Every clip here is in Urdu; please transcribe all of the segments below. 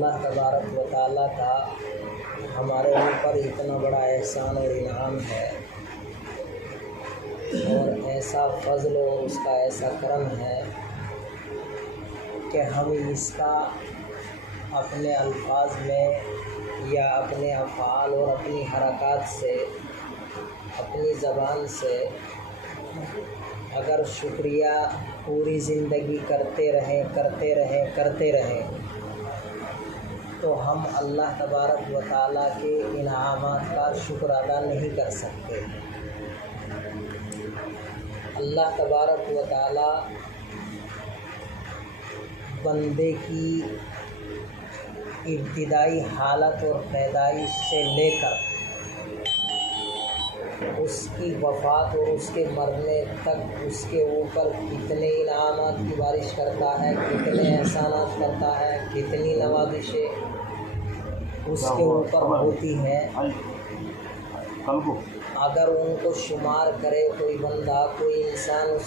اللہ تبارک و تعالیٰ کا ہمارے اوپر اتنا بڑا احسان اور انعام ہے، اور ایسا فضل اور اس کا ایسا کرم ہے کہ ہم اس کا اپنے الفاظ میں یا اپنے افعال اور اپنی حرکات سے، اپنی زبان سے اگر شکریہ پوری زندگی کرتے رہیں تو ہم اللہ تبارک و تعالیٰ کے انعامات کا شکر ادا نہیں کر سکتے۔ اللہ تبارک و تعالیٰ بندے کی ابتدائی حالت اور پیدائش سے لے کر اس کی وفات اور اس کے مرنے تک اس کے اوپر کتنے انعامات کی بارش کرتا ہے، کتنے احسانات کرتا ہے، کتنی نوازشیں اس کے اوپر ہوتی ہیں، اگر ان کو شمار کرے کوئی بندہ، کوئی انسان ان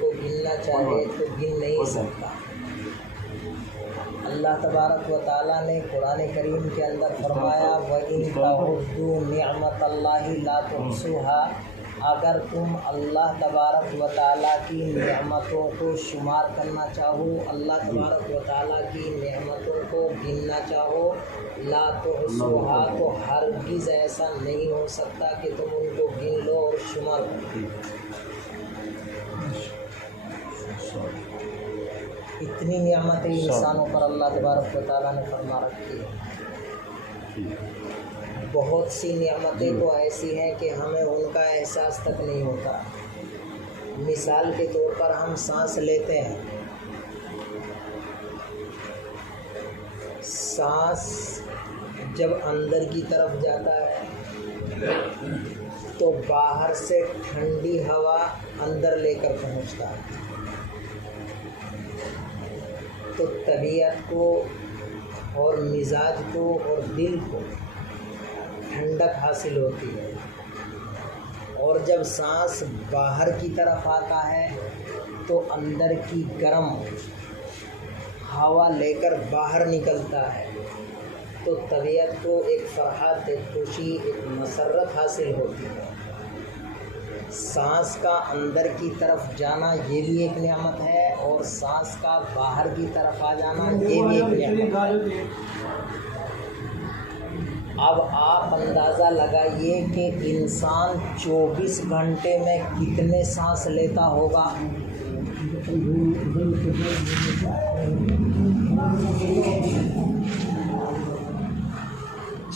کو گننا چاہے تو گن نہیں سکتا۔ اللہ تبارک و تعالیٰ نے قرآن کریم کے اندر فرمایا وَإِن تَعُدُّوا نِعْمَتَ اللَّهِ لَا تُحْصُوهَا، اگر تم اللہ تبارک و تعالیٰ کی نعمتوں کو شمار کرنا چاہو، اللہ تبارک و تعالیٰ کی نعمتوں کو گننا چاہو، لا تحصوها، تو ہرگز ایسا نہیں ہو سکتا کہ تم ان کو گن لو اور شمار کرو۔ اتنی نعمتیں انسانوں پر اللہ تبارک و تعالیٰ نے فرما رکھی ہے۔ بہت سی نعمتیں تو ایسی ہیں کہ ہمیں ان کا احساس تک نہیں ہوتا۔ مثال کے طور پر ہم سانس لیتے ہیں، سانس جب اندر کی طرف جاتا ہے تو باہر سے ٹھنڈی ہوا اندر لے کر پہنچتا ہے، تو طبیعت کو اور مزاج کو اور دل کو ٹھنڈک حاصل ہوتی ہے، اور جب سانس باہر کی طرف آتا ہے تو اندر کی گرم ہوا لے کر باہر نکلتا ہے، تو طبیعت کو ایک فرحت، ایک خوشی، ایک مسرت حاصل ہوتی ہے۔ سانس کا اندر کی طرف جانا یہ بھی ایک نعمت ہے، اور سانس کا باہر کی طرف آ جانا یہ بھی ایک نعمت ہے۔ اب آپ اندازہ لگائیے کہ انسان 24 گھنٹے میں کتنے سانس لیتا ہوگا۔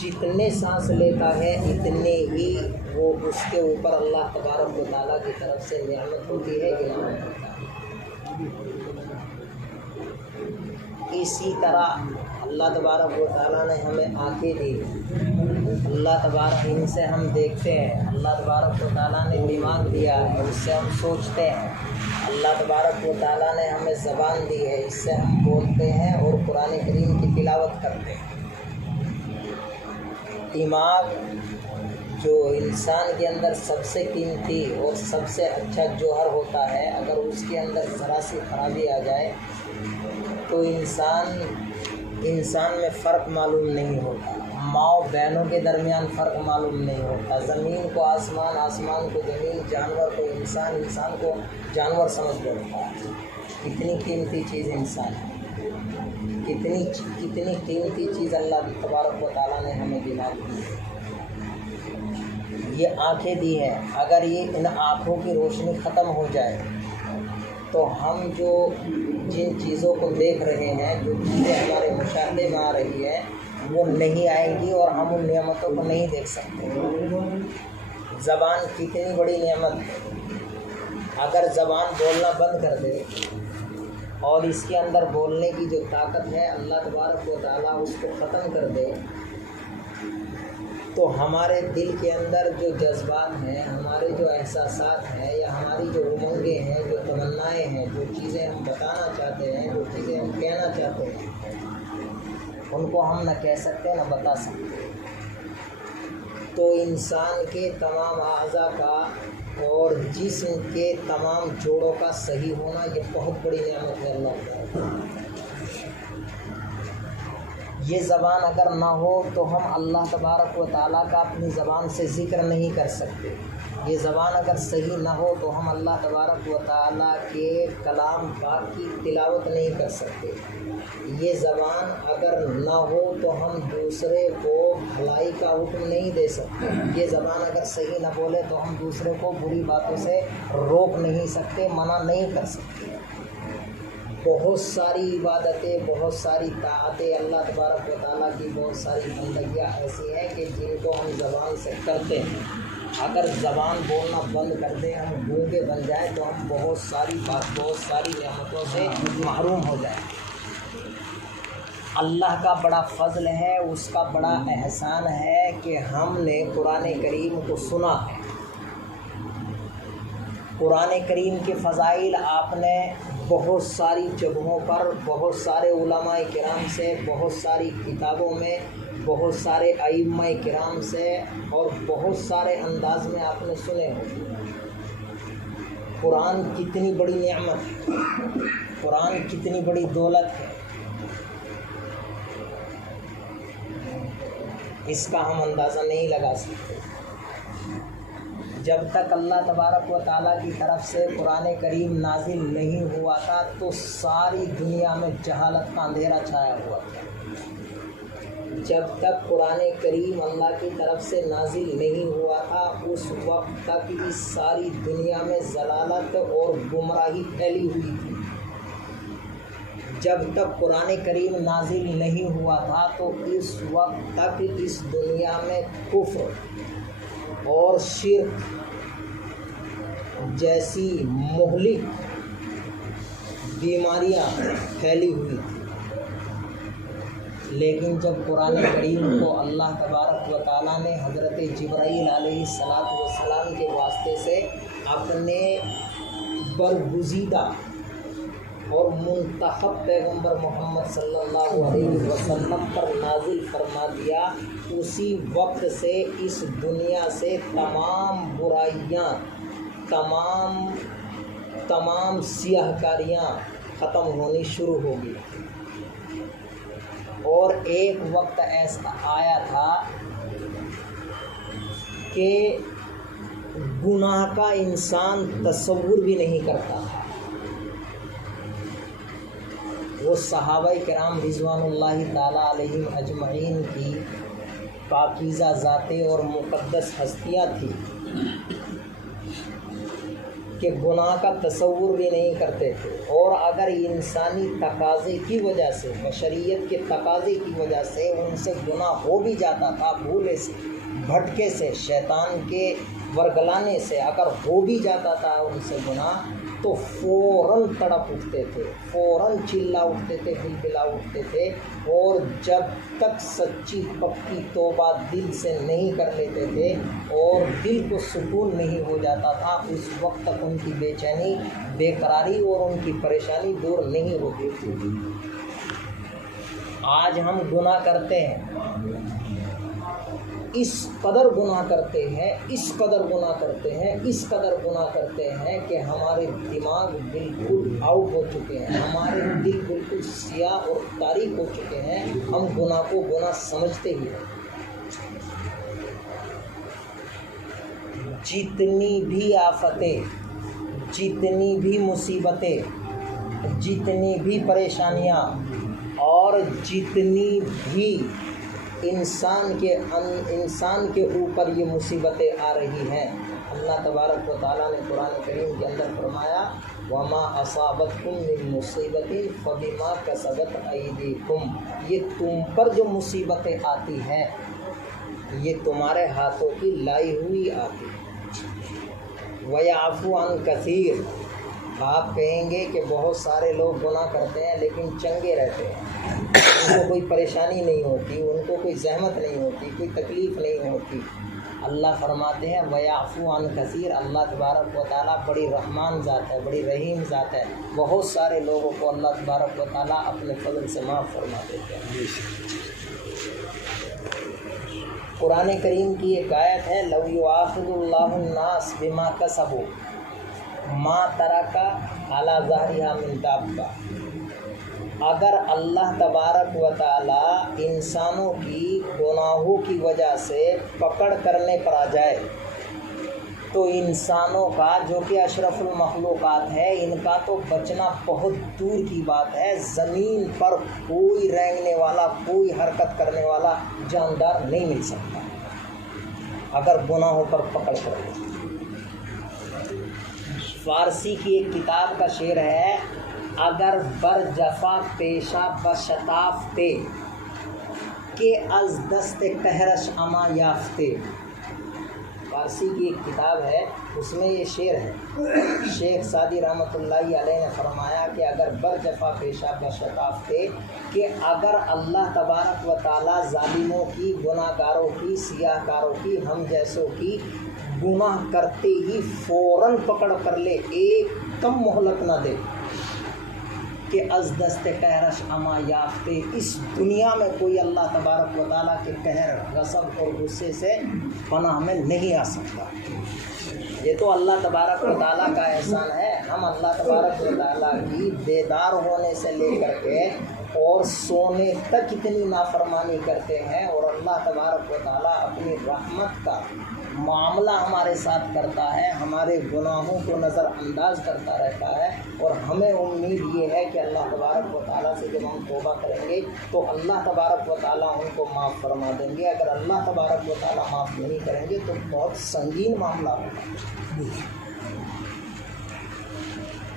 جتنے سانس لیتا ہے اتنے ہی وہ اس کے اوپر اللہ تبارک و تعالیٰ کی طرف سے نعمت ہوتی ہے، انعام ہوتا ہے۔ اسی طرح اللہ تبارک و تعالیٰ نے ہمیں آنکھیں دی، اللہ تبارک ان سے ہم دیکھتے ہیں، اللہ تبارک و تعالیٰ نے دماغ دیا ہے، اس سے ہم سوچتے ہیں، اللہ تبارک و تعالیٰ نے ہمیں زبان دی ہے، اس سے ہم بولتے ہیں اور قرآن کریم کی تلاوت کرتے ہیں۔ دماغ جو انسان کے اندر سب سے قیمتی اور سب سے اچھا جوہر ہوتا ہے، اگر اس کے اندر ذرا سی خرابی آ جائے تو انسان میں فرق معلوم نہیں ہوتا، ماؤں بہنوں کے درمیان فرق معلوم نہیں ہوتا، زمین کو آسمان، آسمان کو زمین، جانور کو انسان، انسان کو جانور سمجھ بیٹھتا ہے۔ کتنی قیمتی چیز انسان ہے، کتنی قیمتی چیز اللہ تبارک و تعالیٰ نے ہمیں دماغ دی ہے، یہ آنکھیں دی ہیں۔ اگر یہ ان آنکھوں کی روشنی ختم ہو جائے تو ہم جو جن چیزوں کو دیکھ رہے ہیں، جو چیزیں ہمارے مشاہدے میں آ رہی ہیں، وہ نہیں آئیں گی اور ہم ان نعمتوں کو نہیں دیکھ سکتے۔ زبان کتنی بڑی نعمت ہے، اگر زبان بولنا بند کر دے اور اس کے اندر بولنے کی جو طاقت ہے اللہ تبارک و تعالیٰ اس کو ختم کر دے، تو ہمارے دل کے اندر جو جذبات ہیں، ہمارے جو احساسات ہیں، یا ہماری جو امنگیں ہیں، جو تمنائیں ہیں، جو چیزیں ہم بتانا چاہتے ہیں، جو چیزیں ہم کہنا چاہتے ہیں، ان کو ہم نہ کہہ سکتے نہ بتا سکتے۔ تو انسان کے تمام اعضاء کا اور جسم کے تمام جوڑوں کا صحیح ہونا یہ بہت بڑی نعمت ہے اللہ تعالیٰ۔ یہ زبان اگر نہ ہو تو ہم اللہ تبارک و تعالیٰ کا اپنی زبان سے ذکر نہیں کر سکتے۔ یہ زبان اگر صحیح نہ ہو تو ہم اللہ تبارک و تعالیٰ کے کلام پاک کی تلاوت نہیں کر سکتے۔ یہ زبان اگر نہ ہو تو ہم دوسرے کو بھلائی کا حکم نہیں دے سکتے۔ یہ زبان اگر صحیح نہ بولے تو ہم دوسرے کو بری باتوں سے روک نہیں سکتے، منع نہیں کر سکتے۔ بہت ساری عبادتیں، بہت ساری طاعتیں، اللہ تبارک و تعالیٰ کی بہت ساری بندگیاں ایسی ہیں کہ جن کو ہم زبان سے کرتے ہیں۔ اگر زبان بولنا بند کر دیں، ہم گونگے بن جائیں تو ہم بہت ساری نعمتوں سے محروم ہو جائیں۔ اللہ کا بڑا فضل ہے، اس کا بڑا احسان ہے کہ ہم نے قرآن کریم کو سنا ہے۔ قرآن کریم کے فضائل آپ نے بہت ساری جگہوں پر، بہت سارے علماء کرام سے، بہت ساری کتابوں میں، بہت سارے ائمہ کرام سے اور بہت سارے انداز میں آپ نے سنے ہوں۔ قرآن کتنی بڑی نعمت ہے، قرآن کتنی بڑی دولت ہے، اس کا ہم اندازہ نہیں لگا سکتے۔ جب تک اللہ تبارک و تعالیٰ کی طرف سے قرآن کریم نازل نہیں ہوا تھا تو ساری دنیا میں جہالت کا اندھیرا چھایا ہوا تھا۔ جب تک قرآن کریم اللہ کی طرف سے نازل نہیں ہوا تھا اس وقت تک اس ساری دنیا میں ضلالت اور گمراہی پھیلی ہوئی تھی۔ جب تک قرآن کریم نازل نہیں ہوا تھا تو اس وقت تک اس دنیا میں کفر اور شرک جیسی مہلک بیماریاں پھیلی ہوئی تھیں۔ لیکن جب قرآن کریم کو اللہ تبارک و تعالیٰ نے حضرت جبرائیل علیہ السلام کے واسطے سے اپنے برگزیدہ اور منتخب پیغمبر محمد صلی اللہ علیہ وسلم پر نازل فرما دیا، اسی وقت سے اس دنیا سے تمام برائیاں، تمام سیاہ کاریاں ختم ہونی شروع ہو گئی۔ اور ایک وقت ایسا آیا تھا کہ گناہ کا انسان تصور بھی نہیں کرتا تھا۔ وہ صحابہ کرام رضوان اللہ تعالیٰ علیہم اجمعین کی پاکیزہ ذاتیں اور مقدس ہستیاں تھیں کہ گناہ کا تصور بھی نہیں کرتے تھے، اور اگر انسانی تقاضے کی وجہ سے، بشریت کے تقاضے کی وجہ سے ان سے گناہ ہو بھی جاتا تھا، بھولے سے، بھٹکے سے، شیطان کے ورگلانے سے اگر ہو بھی جاتا تھا ان سے گناہ، تو فوراً تڑپ اٹھتے تھے، فوراً چلا اٹھتے تھے، بلبلا اٹھتے تھے، اور جب تک سچی پکی توبہ دل سے نہیں کر لیتے تھے اور دل کو سکون نہیں ہو جاتا تھا، اس وقت تک ان کی بے چینی، بے قراری اور ان کی پریشانی دور نہیں ہوتی تھی۔ آج ہم گناہ کرتے ہیں، اس قدر گناہ کرتے ہیں، اس قدر گناہ کرتے ہیں، اس قدر گناہ کرتے ہیں کہ ہمارے دماغ بالکل آؤٹ ہو چکے ہیں، ہمارے دل بالکل سیاہ اور تاریک ہو چکے ہیں، ہم گناہ کو گناہ سمجھتے ہی ہیں۔ جتنی بھی آفتیں، جتنی بھی مصیبتیں، جتنی بھی پریشانیاں اور جتنی بھی انسان کے اوپر یہ مصیبتیں آ رہی ہیں، اللہ تبارک و تعالیٰ نے قرآن کریم کے اندر فرمایا وَمَا أَصَابَتْكُم مِّن مُّصِيبَةٍ فَبِمَا كَسَبَتْ أَيْدِيكُمْ، یہ تم پر جو مصیبتیں آتی ہیں یہ تمہارے ہاتھوں کی لائی ہوئی آتی ہے۔ وَيَعْفُو عَن كَثِيرٍ، آپ کہیں گے کہ بہت سارے لوگ گناہ کرتے ہیں لیکن چنگے رہتے ہیں، ان کو کوئی پریشانی نہیں ہوتی، ان کو کوئی زحمت نہیں ہوتی، کوئی تکلیف نہیں ہوتی۔ اللہ فرماتے ہیں وَيَعْفُو عَن كَثِيرٍ، اللہ تبارک و تعالیٰ بڑی رحمان ذات ہے، بڑی رحیم ذات ہے، بہت سارے لوگوں کو اللہ تبارک و تعالیٰ اپنے فضل سے معاف فرما دیتے ہیں۔ قرآن کریم کی ایک آیت ہے لَوْ يُؤَاخِذُ اللَّهُ النَّاسَ بِمَا كَسَبُوا مَا تَرَكَ عَلَى ظَهْرِهَا مِن دَابَّةٍ، اگر اللہ تبارک و تعالی انسانوں کی گناہوں کی وجہ سے پکڑ کرنے پر آ جائے تو انسانوں کا جو کہ اشرف المخلوقات ہے ان کا تو بچنا بہت دور کی بات ہے. زمین پر کوئی رینگنے والا کوئی حرکت کرنے والا جاندار نہیں مل سکتا اگر گناہوں پر پکڑ کر لے. فارسی کی ایک کتاب کا شعر ہے اگر بر جفا پیشہ بشتافتے کہ از دست قہرش اما یافتے. فارسی کی ایک کتاب ہے اس میں یہ شعر ہے. شیخ سعدی رحمۃ اللہ علیہ نے فرمایا کہ اگر بر جفا پیشہ بشتافتے کہ اگر اللہ تبارک و تعالیٰ ظالموں کی گناہ گاروں کی سیاہ کاروں کی ہم جیسوں کی گناہ کرتے ہی فوراً پکڑ کر لے ایک کم مہلت نہ دے کہ از دست قہرش اما یافتے اس دنیا میں کوئی اللہ تبارک و تعالیٰ کے قہر غضب اور غصے سے پناہ میں نہیں آ سکتا. یہ تو اللہ تبارک و تعالیٰ کا احسان ہے. ہم اللہ تبارک و تعالیٰ کی بیدار ہونے سے لے کر کے اور سونے تک اتنی نافرمانی کرتے ہیں اور اللہ تبارک و تعالیٰ اپنی رحمت کا معاملہ ہمارے ساتھ کرتا ہے, ہمارے گناہوں کو نظر انداز کرتا رہتا ہے. اور ہمیں امید یہ ہے کہ اللہ تبارک و تعالیٰ سے جب ہم توبہ کریں گے تو اللہ تبارک و تعالیٰ ان کو معاف فرما دیں گے. اگر اللہ تبارک و تعالیٰ معاف نہیں کریں گے تو بہت سنگین معاملہ ہوگا.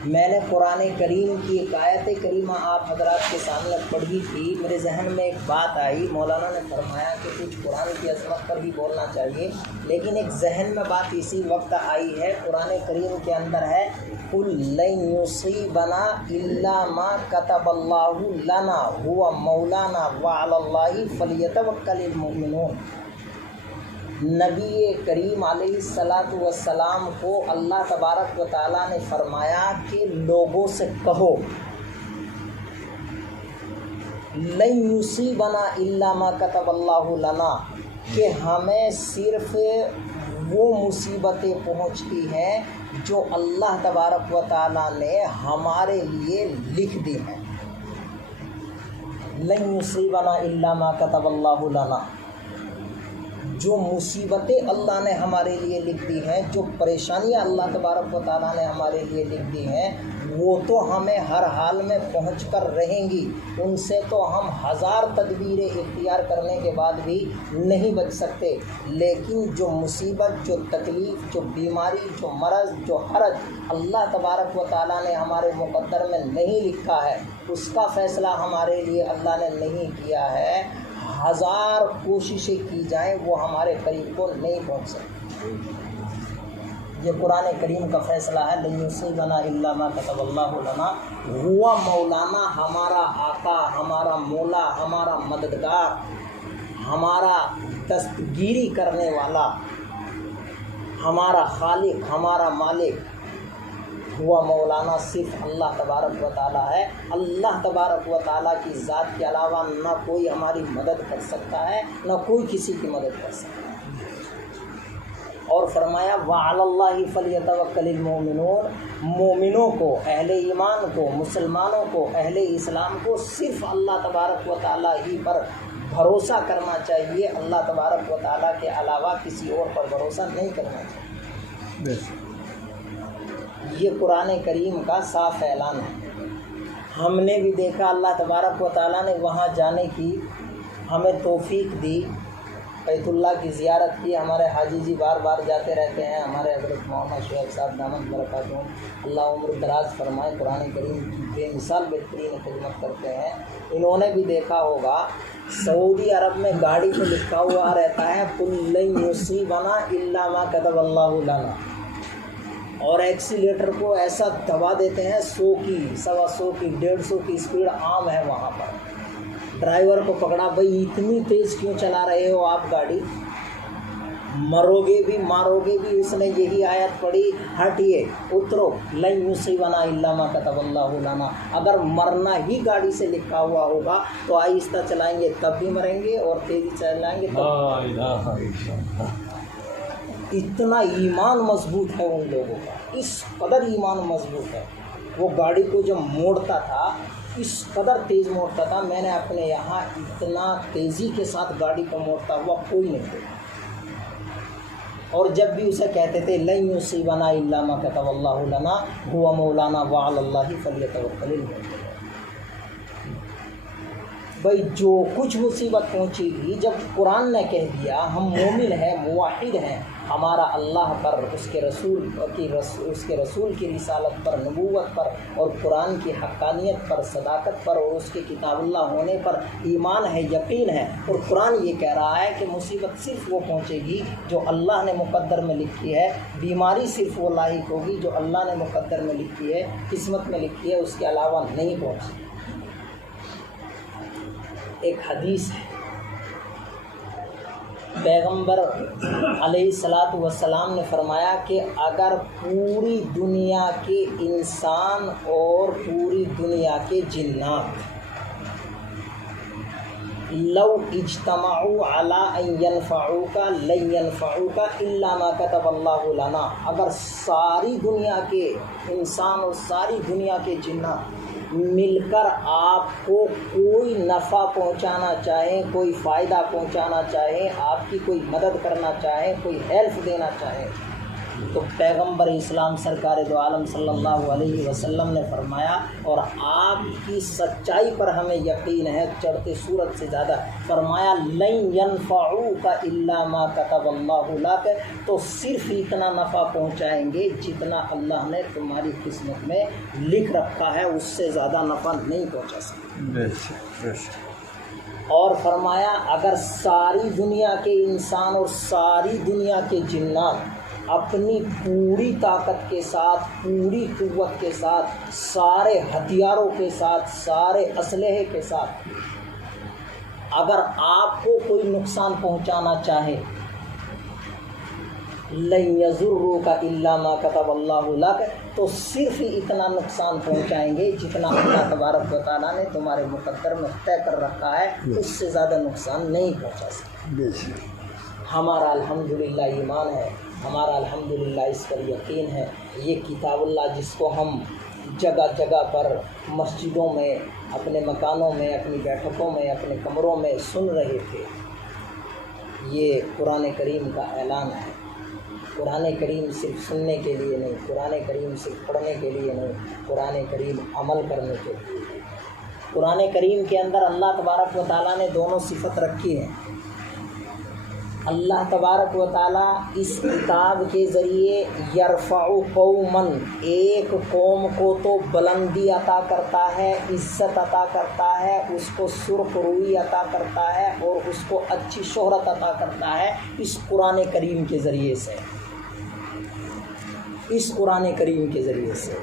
میں نے قرآن کریم کی ایک آیت کریمہ آپ حضرات کے سامنے پڑھی تھی. میرے ذہن میں ایک بات آئی. مولانا نے فرمایا کہ کچھ قرآن کی عظمت پر بھی بولنا چاہیے, لیکن ایک ذہن میں بات اسی وقت آئی ہے. قرآن کریم کے اندر ہے قُلْ لَن يُصِيبَنَا إِلَّا مَا كَتَبَ اللَّهُ لَنَا هُوَ مَوْلَانَا وَعَلَى اللَّهِ فَلْيَتَوَكَّلِ الْمُؤْمِنُونَ. نبی کریم علیہ الصلاۃ والسلام کو اللہ تبارک و تعالیٰ نے فرمایا کہ لوگوں سے کہو لن یصیبنا الا ما کتب اللہ لنا کہ ہمیں صرف وہ مصیبتیں پہنچتی ہیں جو اللہ تبارک و تعالیٰ نے ہمارے لیے لکھ دی ہیں. لن یصیبنا الا ما کتب اللہ لنا, جو مصیبتیں اللہ نے ہمارے لیے لکھ دی ہیں, جو پریشانیاں اللہ تبارک و تعالیٰ نے ہمارے لیے لکھ دی ہیں, وہ تو ہمیں ہر حال میں پہنچ کر رہیں گی. ان سے تو ہم ہزار تدبیریں اختیار کرنے کے بعد بھی نہیں بچ سکتے. لیکن جو مصیبت, جو تکلیف, جو بیماری, جو مرض, جو حرج اللہ تبارک و تعالیٰ نے ہمارے مقدر میں نہیں لکھا ہے, اس کا فیصلہ ہمارے لیے اللہ نے نہیں کیا ہے, ہزار کوششیں کی جائیں وہ ہمارے قریب کو نہیں پہنچ سکتی. یہ قرآن کریم کا فیصلہ ہے. لن یصیبنا الا ما کتب اللہ لنا ہوا مولانا, ہمارا آقا, ہمارا مولا, ہمارا مددگار, ہمارا دستگیری کرنے والا, ہمارا خالق, ہمارا مالک ہوا مولانا صرف اللہ تبارک و تعالیٰ ہے. اللہ تبارک و تعالیٰ کی ذات کے علاوہ نہ کوئی ہماری مدد کر سکتا ہے, نہ کوئی کسی کی مدد کر سکتا ہے. اور فرمایا وَعَلَى اللَّهِ فَلْيَتَوَكَّلِ الْمُؤْمِنُونَ, مومنوں کو, اہل ایمان کو, مسلمانوں کو, اہل اسلام کو صرف اللہ تبارک و تعالیٰ ہی پر بھروسہ کرنا چاہیے. اللہ تبارک و تعالیٰ کے علاوہ کسی اور پر بھروسہ نہیں کرنا چاہیے. یہ قرآن کریم کا صاف اعلان ہے. ہم نے بھی دیکھا اللہ تبارک و تعالیٰ نے وہاں جانے کی ہمیں توفیق دی, بیت اللہ کی زیارت کی. ہمارے حاجی جی بار بار جاتے رہتے ہیں. ہمارے حضرت محمد شعیب صاحب دامت برکاتہم اللہ عمر دراز فرمائے, قرآن کریم کی بے مثال بہترین خدمت کرتے ہیں. انہوں نے بھی دیکھا ہوگا سعودی عرب میں گاڑی پہ لکھا ہوا رہتا ہے قُلْ لَن یصیبنا الا ما کتب اللہ لنا, اور ایکسیلیٹر کو ایسا دبا دیتے ہیں 100 کی, 125 کی, 150 کی اسپیڈ عام ہے وہاں پر. ڈرائیور کو پکڑا, بھائی اتنی تیز کیوں چلا رہے ہو آپ گاڑی, مرو گے بھی مارو گے بھی. اس نے یہی آیت پڑھی, ہٹیے اترو, لن یصیبنا الا ما کتب اللہ لنا. اگر مرنا ہی گاڑی سے لکھا ہوا ہوگا تو آہستہ چلائیں گے تب بھی مریں گے, اور تیزی چلائیں گے تب. اتنا ایمان مضبوط ہے ان لوگوں کا, اس قدر ایمان مضبوط ہے. وہ گاڑی کو جب موڑتا تھا اس قدر تیز موڑتا تھا، میں نے اپنے یہاں اتنا تیزی کے ساتھ گاڑی کو موڑتا ہوا کوئی نہیں دیکھا۔ اور جب بھی اسے کہتے تھے لن یصیبنا الا ما کتب اللہ لنا هو مولانا وعلی اللہ فلیتوکل المؤمنون، بھائی جو کچھ مصیبت پہنچے گی، جب قرآن نے کہہ دیا ہم مومن ہیں، موحد ہیں، ہمارا اللہ پر، اس کے رسول کی رسالت پر، نبوت پر، اور قرآن کی حقانیت پر، صداقت پر، اور اس کے کتاب اللہ ہونے پر ایمان ہے، یقین ہے، اور قرآن یہ کہہ رہا ہے کہ مصیبت صرف وہ پہنچے گی جو اللہ نے مقدر میں لکھی ہے، بیماری صرف وہ لاحق ہوگی جو اللہ نے مقدر میں لکھی ہے، قسمت میں لکھی ہے، اس کے علاوہ نہیں پہنچی۔ ایک حدیث ہے، پیغمبر علیہ الصلاۃ والسلام نے فرمایا کہ اگر پوری دنیا کے انسان اور پوری دنیا کے جنات لو اجتمعوا علی ان ينفعوک لن ينفعوک الا ما كتب اللہ لنا، اگر ساری دنیا کے انسان اور ساری دنیا کے جنات مل کر آپ کو کوئی نفع پہنچانا چاہیں، کوئی فائدہ پہنچانا چاہیں، آپ کی کوئی مدد کرنا چاہیں، کوئی ہیلپ دینا چاہیں، تو پیغمبر اسلام سرکار دو عالم صلی اللہ علیہ وسلم نے فرمایا، اور آپ کی سچائی پر ہمیں یقین ہے چڑھتے سورج سے زیادہ، فرمایا لن ينفعوک الا ما كتب اللہ لک، تو صرف اتنا نفع پہنچائیں گے جتنا اللہ نے تمہاری قسمت میں لکھ رکھا ہے، اس سے زیادہ نفع نہیں پہنچا سکتے۔ اور فرمایا اگر ساری دنیا کے انسان اور ساری دنیا کے جنات اپنی پوری طاقت کے ساتھ، پوری قوت کے ساتھ، سارے ہتھیاروں کے ساتھ، سارے اسلحے کے ساتھ اگر آپ کو کوئی نقصان پہنچانا چاہے، لن یضروک الا ما کتب اللہ لک، تو صرف اتنا نقصان پہنچائیں گے جتنا اللہ تبارک و تعالیٰ نے تمہارے مقدر میں طے کر رکھا ہے، اس سے زیادہ نقصان نہیں پہنچا سکتے۔ ہمارا الحمدللہ ایمان ہے، ہمارا الحمدللہ اس پر یقین ہے، یہ کتاب اللہ جس کو ہم جگہ جگہ پر مسجدوں میں، اپنے مکانوں میں، اپنی بیٹھکوں میں، اپنے کمروں میں سن رہے تھے، یہ قرآن کریم کا اعلان ہے۔ قرآن کریم صرف سننے کے لیے نہیں، قرآن کریم صرف پڑھنے کے لیے نہیں، قرآن کریم عمل کرنے کے لیے۔ قرآن کریم کے اندر اللہ تبارک و تعالیٰ نے دونوں صفت رکھی ہیں۔ اللہ تبارک و تعالیٰ اس کتاب کے ذریعے یرفع قوما، ایک قوم کو تو بلندی عطا کرتا ہے، عزت عطا کرتا ہے، اس کو سرخ روئی عطا کرتا ہے، اور اس کو اچھی شہرت عطا کرتا ہے اس قرآن کریم کے ذریعے سے، اس قرآن کریم کے ذریعے سے۔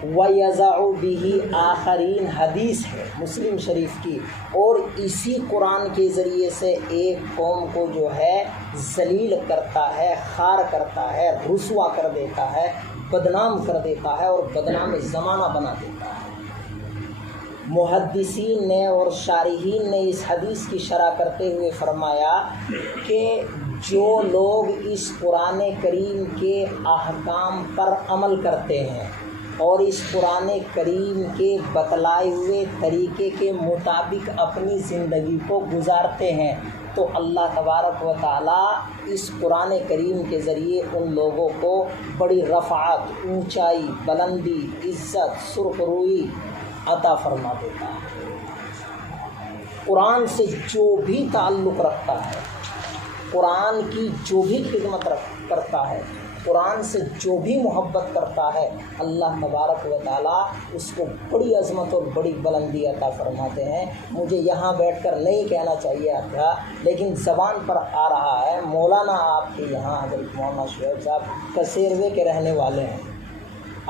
وَيَضَعُ بِهِ آخَرِينَ، حدیث ہے مسلم شریف کی، اور اسی قرآن کے ذریعے سے ایک قوم کو جو ہے ذلیل کرتا ہے، خار کرتا ہے، رسوا کر دیتا ہے، بدنام کر دیتا ہے، اور بدنام زمانہ بنا دیتا ہے۔ محدثین نے اور شارحین نے اس حدیث کی شرح کرتے ہوئے فرمایا کہ جو لوگ اس قرآن کریم کے احکام پر عمل کرتے ہیں اور اس قرآن کریم کے بتلائے ہوئے طریقے کے مطابق اپنی زندگی کو گزارتے ہیں، تو اللہ تبارک و تعالیٰ اس قرآن کریم کے ذریعے ان لوگوں کو بڑی رفعت، اونچائی، بلندی، عزت، سرخ روئی عطا فرما دیتا ہے۔ قرآن سے جو بھی تعلق رکھتا ہے، قرآن کی جو بھی خدمت کرتا ہے، قرآن سے جو بھی محبت کرتا ہے، اللہ تبارک و تعالیٰ اس کو بڑی عظمت اور بڑی بلندی عطا فرماتے ہیں۔ مجھے یہاں بیٹھ کر نہیں کہنا چاہیے تھا، لیکن زبان پر آ رہا ہے، مولانا آپ کے یہاں حضرت مولانا شعیب صاحب کسیروے کے رہنے والے ہیں،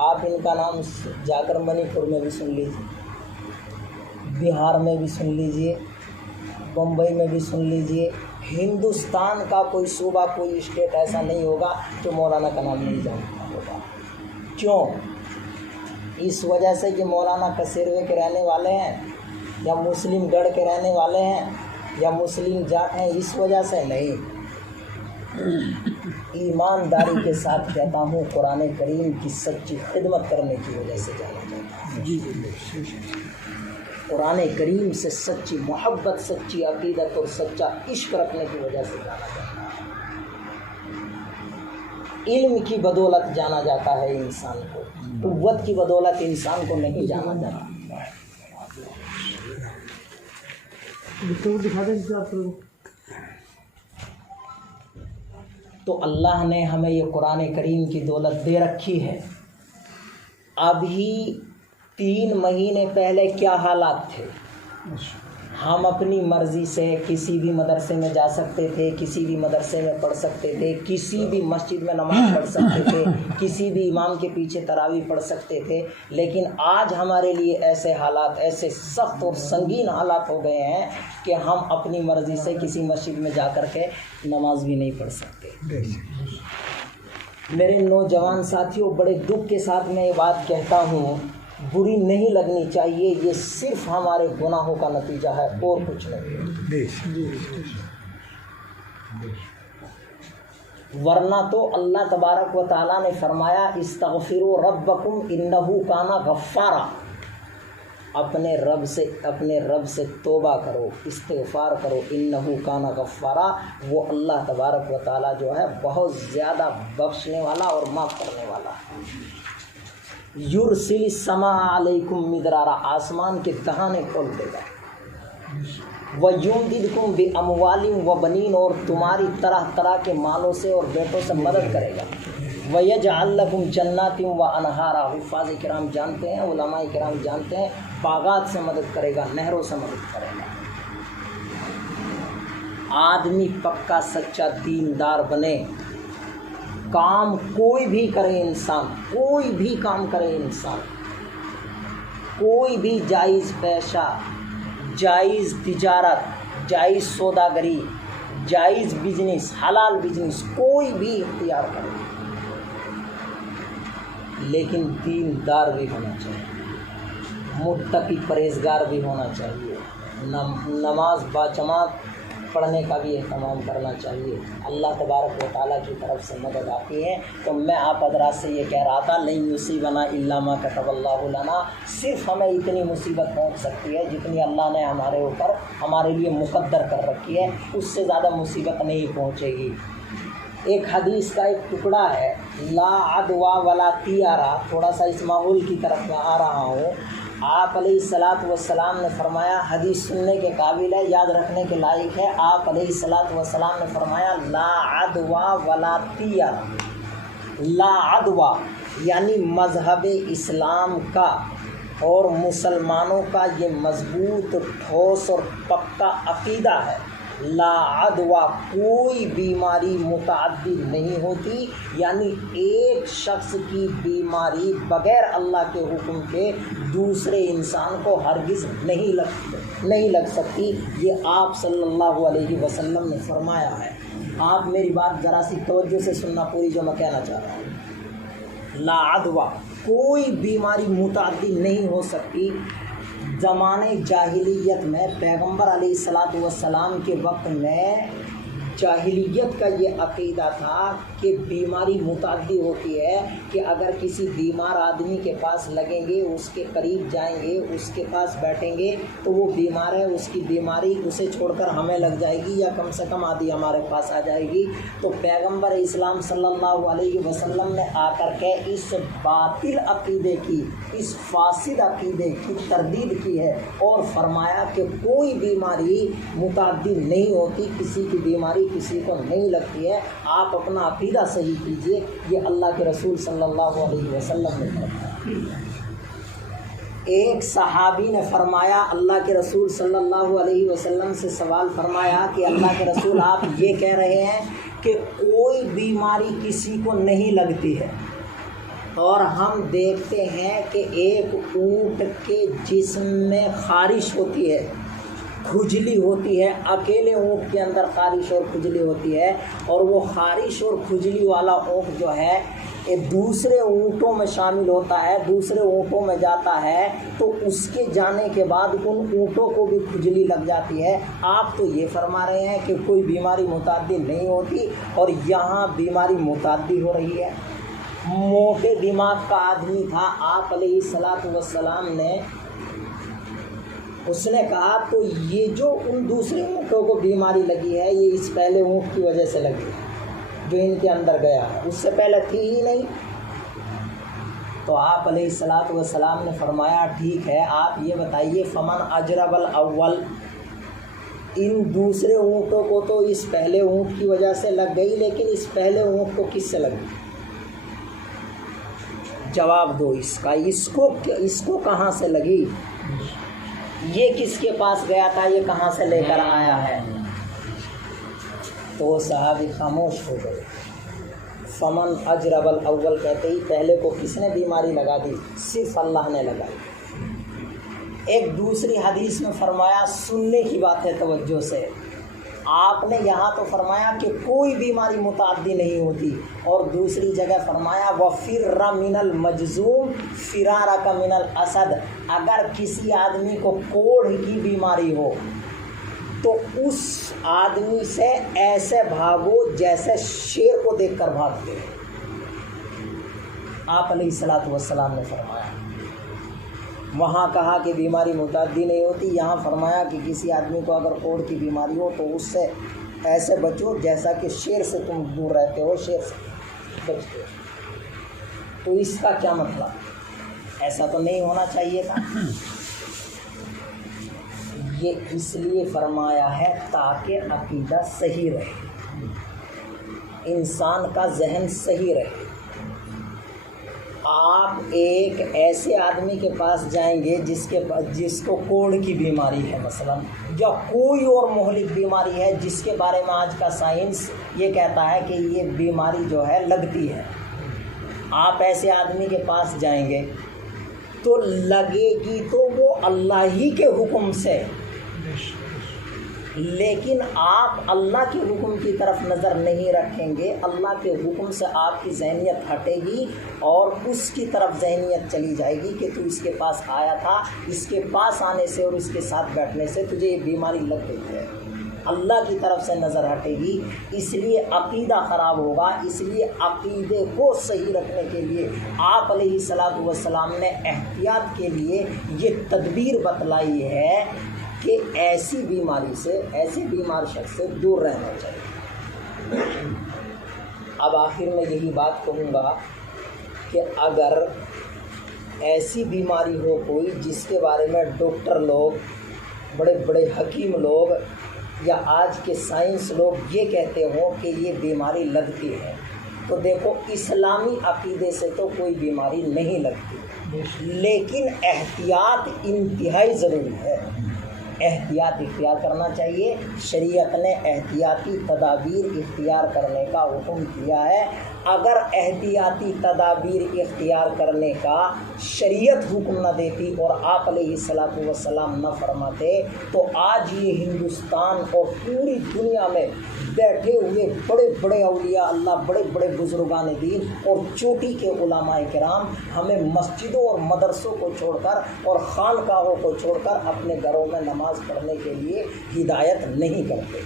آپ ان کا نام جا کر منی پور میں بھی سن لیجیے، بہار میں بھی سن لیجیے، بمبئی میں بھی سن لیجیے، ہندوستان کا کوئی صوبہ، کوئی اسٹیٹ ایسا نہیں ہوگا جو مولانا کا نام نہیں جانتا ہوگا۔ کیوں؟ اس وجہ سے کہ مولانا کسیروے کے رہنے والے ہیں، یا مسلم گڑھ کے رہنے والے ہیں، یا مسلم جاٹ ہیں، اس وجہ سے نہیں، ایمانداری کے ساتھ کہتا ہوں، قرآن کریم کی سچی خدمت کرنے کی وجہ سے جانا جاتا ہے۔ قرآن کریم سے سچی محبت، سچی عقیدت اور سچا عشق رکھنے کی وجہ سے جانا جاتا ہے۔ علم کی بدولت جانا جاتا ہے انسان کو، قوت کی بدولت انسان کو نہیں جانا جاتا۔ تو اللہ نے ہمیں یہ قرآن کریم کی دولت دے رکھی ہے۔ ابھی 3 مہینے پہلے کیا حالات تھے؟ ہم اپنی مرضی سے کسی بھی مدرسے میں جا سکتے تھے، کسی بھی مدرسے میں پڑھ سکتے تھے، کسی بھی مسجد میں نماز پڑھ سکتے تھے، کسی بھی امام کے پیچھے تراویح پڑھ سکتے تھے، لیکن آج ہمارے لیے ایسے حالات، ایسے سخت اور سنگین حالات ہو گئے ہیں کہ ہم اپنی مرضی سے کسی مسجد میں جا کر کے نماز بھی نہیں پڑھ سکتے۔ میرے نوجوان ساتھیوں، بڑے دکھ کے ساتھ میں یہ بات کہتا ہوں، بری نہیں لگنی چاہیے، یہ صرف ہمارے گناہوں کا نتیجہ ہے اور کچھ نہیں۔ ورنہ تو اللہ تبارک و تعالیٰ نے فرمایا استغفروا ربکم انہ کان غفارا، اپنے رب سے توبہ کرو، استغفار کرو، انہ کان غفارا، وہ اللہ تبارک و تعالیٰ جو ہے بہت زیادہ بخشنے والا اور معاف کرنے والا ہے۔ یرسل السماء علیکم مدرارا، آسمان کے دہانے کھول دے گا، وَيُمْدِدْكُمْ بِأَمْوَالٍ وَبَنِينَ، اور تمہاری طرح طرح کے مالوں سے اور بیٹوں سے مدد کرے گا، وَيَجْعَلْ لَكُمْ جَنَّاتٍ وَأَنْهَارًا، حفاظ کرام جانتے ہیں، علماء کرام جانتے ہیں، باغات سے مدد کرے گا، نہروں سے مدد کرے گا۔ آدمی پکا سچا دیندار بنے، کام کوئی بھی کرے انسان، کوئی بھی کام کرے انسان، کوئی بھی جائز پیشہ، جائز تجارت، جائز سوداگری، جائز بزنس، حلال بزنس کوئی بھی اختیار کرے، لیکن دیندار بھی ہونا چاہیے، متقی پرہیزگار بھی ہونا چاہیے، نماز باجماعت پڑھنے کا بھی اہتمام کرنا چاہیے۔ اللہ تبارک و تعالیٰ کی طرف سے مدد آتی ہے۔ تو میں آپ حضرات سے یہ کہہ رہا تھا، لن یصیبنا الا ما کتب اللہ لنا، صرف ہمیں اتنی مصیبت پہنچ سکتی ہے جتنی اللہ نے ہمارے اوپر ہمارے لیے مقدر کر رکھی ہے، اس سے زیادہ مصیبت نہیں پہنچے گی۔ ایک حدیث کا ایک ٹکڑا ہے، لا عدوى ولا طیارہ، تھوڑا سا اس ماحول کی طرف میں آ رہا ہوں۔ آپ علیہ الصلاۃ والسلام نے فرمایا، حدیث سننے کے قابل ہے، یاد رکھنے کے لائق ہے۔ آپ علیہ الصلاۃ والسلام نے فرمایا لا عدوى ولا طیارہ، لا عدوى یعنی مذہب اسلام کا اور مسلمانوں کا یہ مضبوط، ٹھوس اور پکا عقیدہ ہے، لا عدوى کوئی بیماری متعدی نہیں ہوتی، یعنی ایک شخص کی بیماری بغیر اللہ کے حکم کے دوسرے انسان کو ہرگز نہیں لگ سکتی، یہ آپ صلی اللہ علیہ وسلم نے فرمایا ہے۔ آپ میری بات ذرا سی توجہ سے سننا پوری، جو میں کہنا چاہ رہا ہوں۔ لا عدوى کوئی بیماری متعدی نہیں ہو سکتی۔ زمانے جاہلیت میں پیغمبر علیہ الصلاۃ والسلام کے وقت میں جاہلیت کا یہ عقیدہ تھا کہ بیماری متعدی ہوتی ہے، کہ اگر کسی بیمار آدمی کے پاس لگیں گے، اس کے قریب جائیں گے، اس کے پاس بیٹھیں گے تو وہ بیمار ہے، اس کی بیماری اسے چھوڑ کر ہمیں لگ جائے گی یا کم سے کم آدھی ہمارے پاس آ جائے گی۔ تو پیغمبر اسلام صلی اللہ علیہ وسلم نے آ کر کے اس باطل عقیدے کی، اس فاسد عقیدے کی تردید کی ہے اور فرمایا کہ کوئی بیماری متعدی نہیں ہوتی، کسی کی بیماری کسی کو نہیں لگتی ہے، آپ اپنا عقیدہ صحیح کیجئے، یہ اللہ کے رسول صلی اللہ علیہ وسلم نے فرمایا۔ ایک صحابی نے فرمایا، اللہ کے رسول صلی اللہ علیہ وسلم سے سوال فرمایا کہ اللہ کے رسول آپ یہ کہہ رہے ہیں کہ کوئی بیماری کسی کو نہیں لگتی ہے، اور ہم دیکھتے ہیں کہ ایک اونٹ کے جسم میں خارش ہوتی ہے، کھجلی ہوتی ہے، اکیلے اونٹ کے اندر خارش اور کھجلی ہوتی ہے، اور وہ خارش اور کھجلی والا اونٹ جو ہے دوسرے اونٹوں میں شامل ہوتا ہے، دوسرے اونٹوں میں جاتا ہے تو اس کے جانے کے بعد ان اونٹوں کو بھی کھجلی لگ جاتی ہے۔ آپ تو یہ فرما رہے ہیں کہ کوئی بیماری متعدی نہیں ہوتی، اور یہاں بیماری متعدی ہو رہی ہے۔ موٹے دماغ کا آدمی تھا، آپ علیہ الصلاۃ والسلام نے اس نے کہا تو یہ جو ان دوسرے اونٹوں کو بیماری لگی ہے یہ اس پہلے اونٹ کی وجہ سے لگی ہے جو ان کے اندر گیا ہے، اس سے پہلے تھی ہی نہیں۔ تو آپ علیہ الصلاۃ والسلام نے فرمایا ٹھیک ہے، آپ یہ بتائیے فمن اجرب الاول، ان دوسرے اونٹوں کو تو اس پہلے اونٹ کی وجہ سے لگ گئی، لیکن اس پہلے اونٹ کو کس سے لگی؟ جواب دو اس کا، اس کو کہاں سے لگی؟ یہ کس کے پاس گیا تھا؟ یہ کہاں سے لے کر آیا ہے؟ تو وہ صحابی خاموش ہو گئے۔ فمن اجرب الاول کہتے ہی پہلے کو کس نے بیماری لگا دی؟ صرف اللہ نے لگائی۔ ایک دوسری حدیث میں فرمایا، سننے کی بات ہے توجہ سے، آپ نے یہاں تو فرمایا کہ کوئی بیماری متعدی نہیں ہوتی، اور دوسری جگہ فرمایا وَفِرَّ مِنَ الْمَجْزُومِ فِرَارَكَ مِنَ الْأَسَدِ، اگر کسی آدمی کو کوڑھ کی بیماری ہو تو اس آدمی سے ایسے بھاگو جیسے شیر کو دیکھ کر بھاگتے ہیں۔ آپ علیہ الصلاۃ والسلام نے فرمایا، وہاں کہا کہ بیماری متعدی نہیں ہوتی، یہاں فرمایا کہ کسی آدمی کو اگر کوڑھ کی بیماری ہو تو اس سے ایسے بچو جیسا کہ شیر سے تم دور رہتے ہو، شیر سے بچتے ہو۔ تو اس کا کیا مطلب؟ ایسا تو نہیں ہونا چاہیے تھا۔ یہ اس لیے فرمایا ہے تاکہ عقیدہ صحیح رہے، انسان کا ذہن صحیح رہے۔ آپ ایک ایسے آدمی کے پاس جائیں گے جس کو کوڑھ کی بیماری ہے مثلا، یا کوئی اور مہلک بیماری ہے جس کے بارے میں آج کا سائنس یہ کہتا ہے کہ یہ بیماری جو ہے لگتی ہے، آپ ایسے آدمی کے پاس جائیں گے تو لگے گی تو وہ اللہ ہی کے حکم سے، لیکن آپ اللہ کے حکم کی طرف نظر نہیں رکھیں گے، اللہ کے حکم سے آپ کی ذہنیت ہٹے گی اور اس کی طرف ذہنیت چلی جائے گی کہ تو اس کے پاس آیا تھا، اس کے پاس آنے سے اور اس کے ساتھ بیٹھنے سے تجھے یہ بیماری لگ گئی ہے، اللہ کی طرف سے نظر ہٹے گی، اس لیے عقیدہ خراب ہوگا۔ اس لیے عقیدے کو صحیح رکھنے کے لیے آپ علیہ الصلاۃ والسلام نے احتیاط کے لیے یہ تدبیر بتلائی ہے کہ ایسی بیماری سے، ایسے بیمار شخص سے دور رہنا چاہیے۔ اب آخر میں یہی بات کہوں گا کہ اگر ایسی بیماری ہو کوئی جس کے بارے میں ڈاکٹر لوگ، بڑے بڑے حکیم لوگ یا آج کے سائنس لوگ یہ کہتے ہوں کہ یہ بیماری لگتی ہے، تو دیکھو اسلامی عقیدے سے تو کوئی بیماری نہیں لگتی، لیکن احتیاط انتہائی ضروری ہے، احتیاط اختیار کرنا چاہیے۔ شریعت نے احتیاطی تدابیر اختیار کرنے کا حکم کیا ہے۔ اگر احتیاطی تدابیر اختیار کرنے کا شریعت حکم نہ دیتی اور آپ علیہ الصلاۃ والسلام نہ فرماتے تو آج یہ ہندوستان اور پوری دنیا میں بیٹھے ہوئے بڑے بڑے اولیاء اللہ، بڑے بڑے بزرگان دین اور چوٹی کے علماء کرام ہمیں مسجدوں اور مدرسوں کو چھوڑ کر اور خانقاہوں کو چھوڑ کر اپنے گھروں میں نماز پڑھنے کے لیے ہدایت نہیں کرتے۔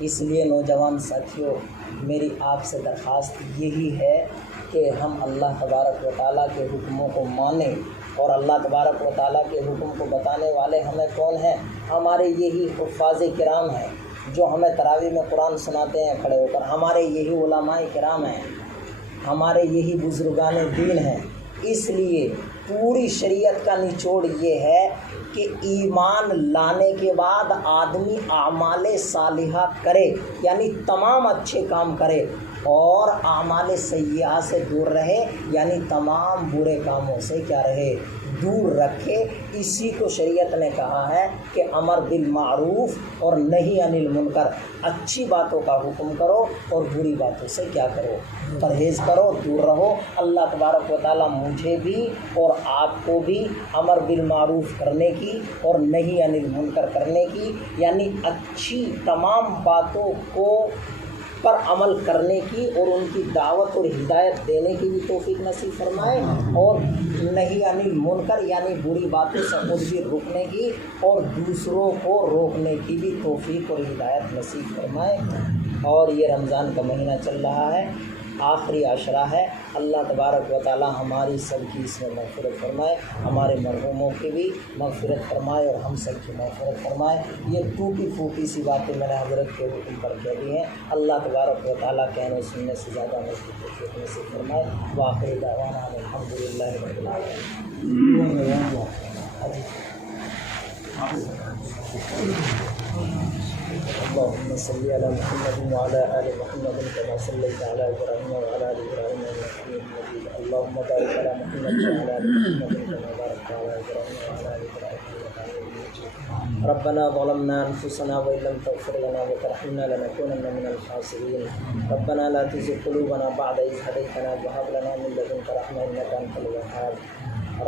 اس لیے نوجوان ساتھیوں، میری آپ سے درخواست یہی ہے کہ ہم اللہ تبارک و تعالیٰ کے حکموں کو مانیں، اور اللہ تبارک و تعالیٰ کے حکم کو بتانے والے ہمیں کون ہیں؟ ہمارے یہی حفاظ کرام ہیں جو ہمیں تراویح میں قرآن سناتے ہیں کھڑے ہو کر، ہمارے یہی علماء کرام ہیں، ہمارے یہی بزرگان دین ہیں۔ اس لیے پوری شریعت کا نچوڑ یہ ہے کہ ایمان لانے کے بعد آدمی اعمال صالحہ کرے، یعنی تمام اچھے کام کرے، اور اعمال سیئہ سے دور رہے، یعنی تمام برے کاموں سے کیا رہے؟ دور رکھے۔ اسی کو شریعت نے کہا ہے کہ امر بالمعروف اور نہی عن المنکر، اچھی باتوں کا حکم کرو اور بری باتوں سے کیا کرو؟ پرہیز کرو، دور رہو۔ اللہ تبارک و تعالیٰ مجھے بھی اور آپ کو بھی امر بالمعروف کرنے کی اور نہی عن المنکر کرنے کی، یعنی اچھی تمام باتوں کو پر عمل کرنے کی اور ان کی دعوت اور ہدایت دینے کی بھی توفیق نصیب فرمائے، اور نہی عن المنکر یعنی بری باتوں سے خود بھی روکنے کی اور دوسروں کو روکنے کی بھی توفیق اور ہدایت نصیب فرمائے۔ اور یہ رمضان کا مہینہ چل رہا ہے، آخری عشرہ ہے۔ اللہ تبارک و تعالی ہماری سب کی اس میں مغفرت فرمائے، ہمارے مرحوموں کی بھی مغفرت فرمائے اور ہم سب کی مغفرت فرمائے۔ یہ ٹوٹی پھوٹی سی باتیں میں نے حضرت کے حکم پر کہہ دی ہیں، اللہ تبارک و تعالیٰ کہنے سننے سے زیادہ مضبوط سے فرمائے۔ وآخر دعوانا الحمدللہ رب العالمین۔ اللهم صل على محمد وعلى آل محمد كما صليت على إبراهيم وعلى آل إبراهيم إنك حميد مجيد، اللهم بارك على محمد وعلى آل محمد كما باركت على إبراهيم وعلى آل إبراهيم إنك حميد مجيد۔ ربنا ظلمنا أنفسنا وإن لم تغفر لنا وترحمنا لنكونن من الخاسرين، ربنا لا تزغ قلوبنا بعد إذ هديتنا وهب لنا من لدنك رحمة إنك أنت الوهاب،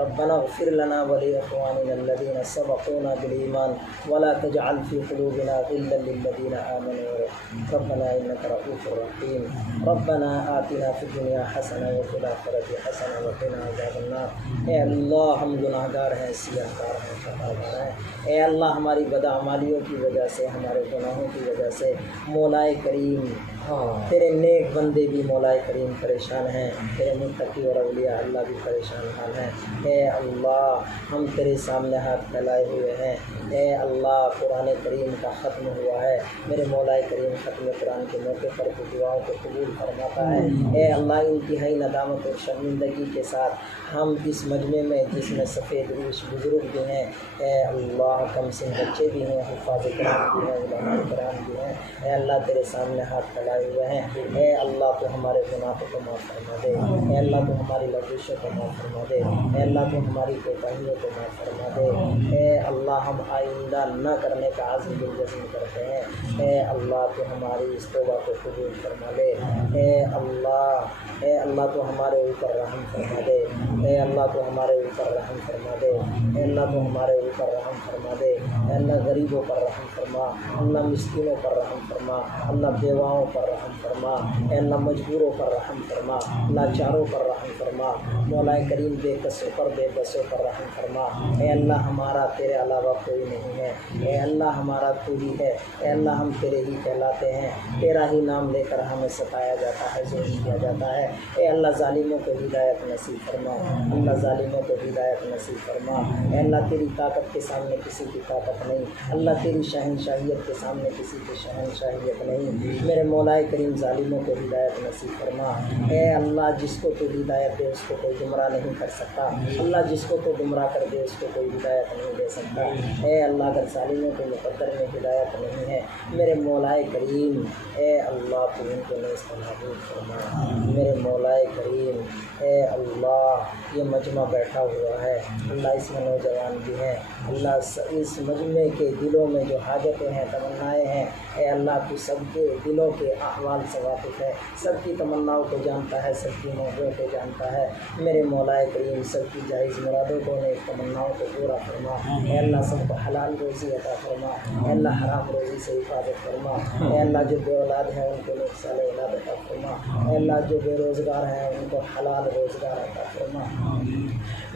ربنا اغفر لنا ولإخواننا الذين سبقونا بالإيمان ولا تجعل في قلوبنا غلا للذين آمنوا ربنا إنك رؤوف رحيم، ربنا آتنا في الدنيا حسنة وفي الآخرة حسنة وقنا عذاب النار۔ اے اللہ ہم گناہ گار ہیں، سیاہ کار ہیں، خطا کار ہیں، اے اللہ ہماری بدعمالیوں کی وجہ سے، ہمارے گناہوں کی وجہ سے مولا کریم تیرے نیک بندے بھی مولا کریم پریشان ہیں، تیرے متقی اور اولیاء اللہ بھی پریشان حال ہیں۔ اے اللہ ہم تیرے سامنے ہاتھ پھیلائے ہوئے ہیں، اے اللہ قرآن کریم کا ختم ہوا ہے، میرے مولا کریم ختم قرآن کے موقع پر تو دعاؤں کو قبول فرماتا ہے۔ اے اللہ انتہائی ندامت اور شرمندگی کے ساتھ ہم اس مجمع میں جس میں سفید روش بزرگ بھی ہیں، اے اللہ کم سن بچے بھی ہیں، حفاظ کرام بھی ہیں، علماء کرام بھی ہیں، اے اللہ تیرے سامنے ہاتھ پھیلائے ہوئے ہیں۔ اے اللہ تو ہمارے گناہوں کو معاف فرما دے، اے اللہ تو ہماری لغزشوں کو معاف فرما دے، اے اللہ تو ہماری کوتاہیوں کو معاف فرما دے، اے اللہ ہم آئندہ نہ کرنے کا عزم بالجزم کرتے ہیں، اے اللہ تو ہماری اس توبہ کو قبول فرما لے، اے اللہ تو ہمارے اوپر رحم فرما دے، اے اللہ تو ہمارے اوپر رحم فرما دے، اے اللہ تو ہمارے اوپر رحم فرما دے، اے اللہ غریبوں پر رحم فرما، اللہ مسکینوں پر رحم فرما، اللہ بیواؤں پر رحم فرما، اے اللہ مجبوروں پر رحم فرما، لاچاروں پر رحم فرما، مولا کریم بے کسوں پر بے بسوں پر رحم فرما، اے اللہ ہمارا تیرے علاوہ کوئی نہیں ہے، اے اللہ ہمارا تو ہی ہے، اے اللہ ہم تیرے ہی کہلاتے ہیں، تیرا ہی نام لے کر ہمیں ستایا جاتا ہے، ظلم کیا جاتا ہے، اے اللہ ظالموں کو ہدایت نصیب فرما، اللہ ظالموں کو ہدایت نصیب فرما، اے اللہ تیری طاقت کے سامنے کسی کی طاقت نہیں، اللہ تیری شہنشاہیت کے سامنے کسی کی شہنشاہیت نہیں، میرے مولا کریم ظالموں کو ہدایت نصیب فرما، اے اللہ جس کو تو ہدایت دے اس کو کوئی گمراہ نہیں کر سکتا، اللہ جس کو تو گمراہ کر دے اس کو کوئی ہدایت نہیں دے سکتا، اے اللہ اگر ظالموں کے مقدر میں ہدایت نہیں ہے میرے مولا کریم، اے اللہ تو ان کو نیست نابود فرما، میرے مولا کریم، اے اللہ یہ مجمع بیٹھا ہوا ہے، اللہ اس میں نوجوان بھی ہیں، اللہ اس مجمع کے دلوں میں جو حاجتیں ہیں تمنائیں ہیں، اے اللہ تو سب کے دلوں کے احوال سے واقف ہے، سب کی تمناؤں کو جانتا ہے، سب کی موضوع کو جانتا ہے، میرے مولا کریم سب کی جائز مرادوں کو نیک تمناؤں کو پورا فرما، اے اللہ سب کو حلال روزی عطا فرما، اے اللہ حرام روزی سے حفاظت فرما، اے اللہ جو بے اولاد ہیں ان کو نیک صالح اولاد عطا فرما، اے اللہ جو بے روزگار ہیں ان کو حلال روزگار عطا فرما،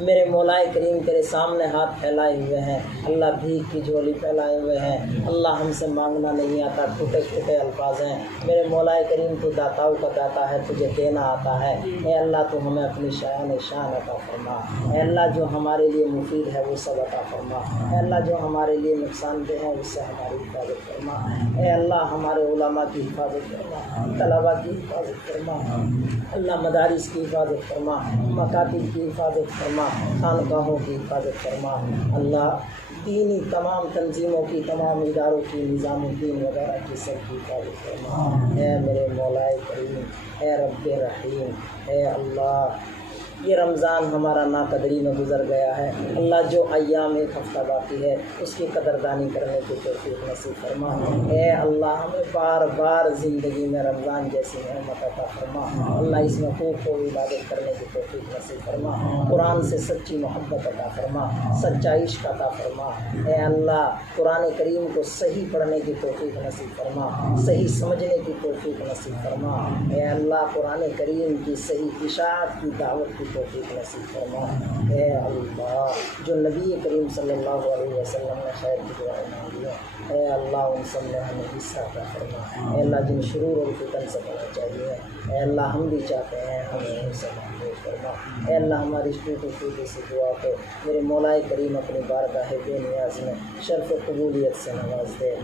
میرے مولا کریم تیرے سامنے ہاتھ پھیلائے ہوئے ہیں، اللہ بھیک کی جھولی پھیلائے ہوئے ہیں، اللہ ہم سے مانگنا نہیں آتا، ٹوٹے ٹوٹے الفاظ ہیں، میرے مولا کریم تو داتاؤں کا داتا ہے، تجھے دینا آتا ہے، اے اللہ تو ہمیں اپنی شان عطا فرما، اے اللہ جو ہمارے لیے مفید ہے وہ سب عطا فرما، اے اللہ جو ہمارے لیے نقصان دہ ہے اس سے ہماری حفاظت فرما، اے اللہ ہمارے علماء کی حفاظت فرما، طلباء کی حفاظت فرما، اللہ مدارس کی حفاظت فرما، مکاتب کی حفاظت فرما، خانقاہوں کی حفاظت فرما، اللہ دینی تمام تنظیموں کی، تمام اداروں کی، نظام الدین وغیرہ کی سب کی حفاظت فرما، اے میرے مولا کریم، اے رب رحیم، اے اللہ یہ رمضان ہمارا ناقدری میں گزر گیا ہے، اللہ جو ایام ایک ہفتہ باقی ہے اس کی قدردانی کرنے کی توفیق نصیب فرما، اے اللہ ہمیں بار بار زندگی میں رمضان جیسی نعمت عطا فرما، اللہ اس میں خوب عبادت کرنے کی توفیق نصیب فرما، قرآن سے سچی محبت عطا فرما، سچا عشق عطا فرما، اے اللہ قرآن کریم کو صحیح پڑھنے کی توفیق نصیب فرما، صحیح سمجھنے کی توفیق نصیب فرما، اے اللہ قرآن کریم کی صحیح اشاعت کی دعوت کی توفیق نصیب فرما۔ اے اللہ جو نبی کریم صلی اللہ علیہ وسلم نے خیر کی دعائیں مانگی ہیں، اے اللہ ان سب میں ہمیں حصہ عطا فرما۔ اے اللہ جن شرور اور فتن سے بچنا چاہیے، اے اللہ ہم بھی چاہتے ہیں ہمیں ان سے محفوظ فرما۔ اے اللہ ہماری اس ٹوٹی ٹوٹی سی دعا کو میرے مولا کریم اپنی بارگاہ بے نیاز میں شرف قبولیت سے نواز دے۔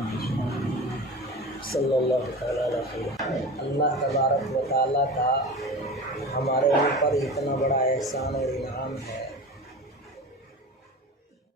صلی اللہ تعالیٰ علیہ وسلم۔ اللہ تبارک و تعالیٰ کا ہمارے اوپر اتنا بڑا احسان اور انعام ہے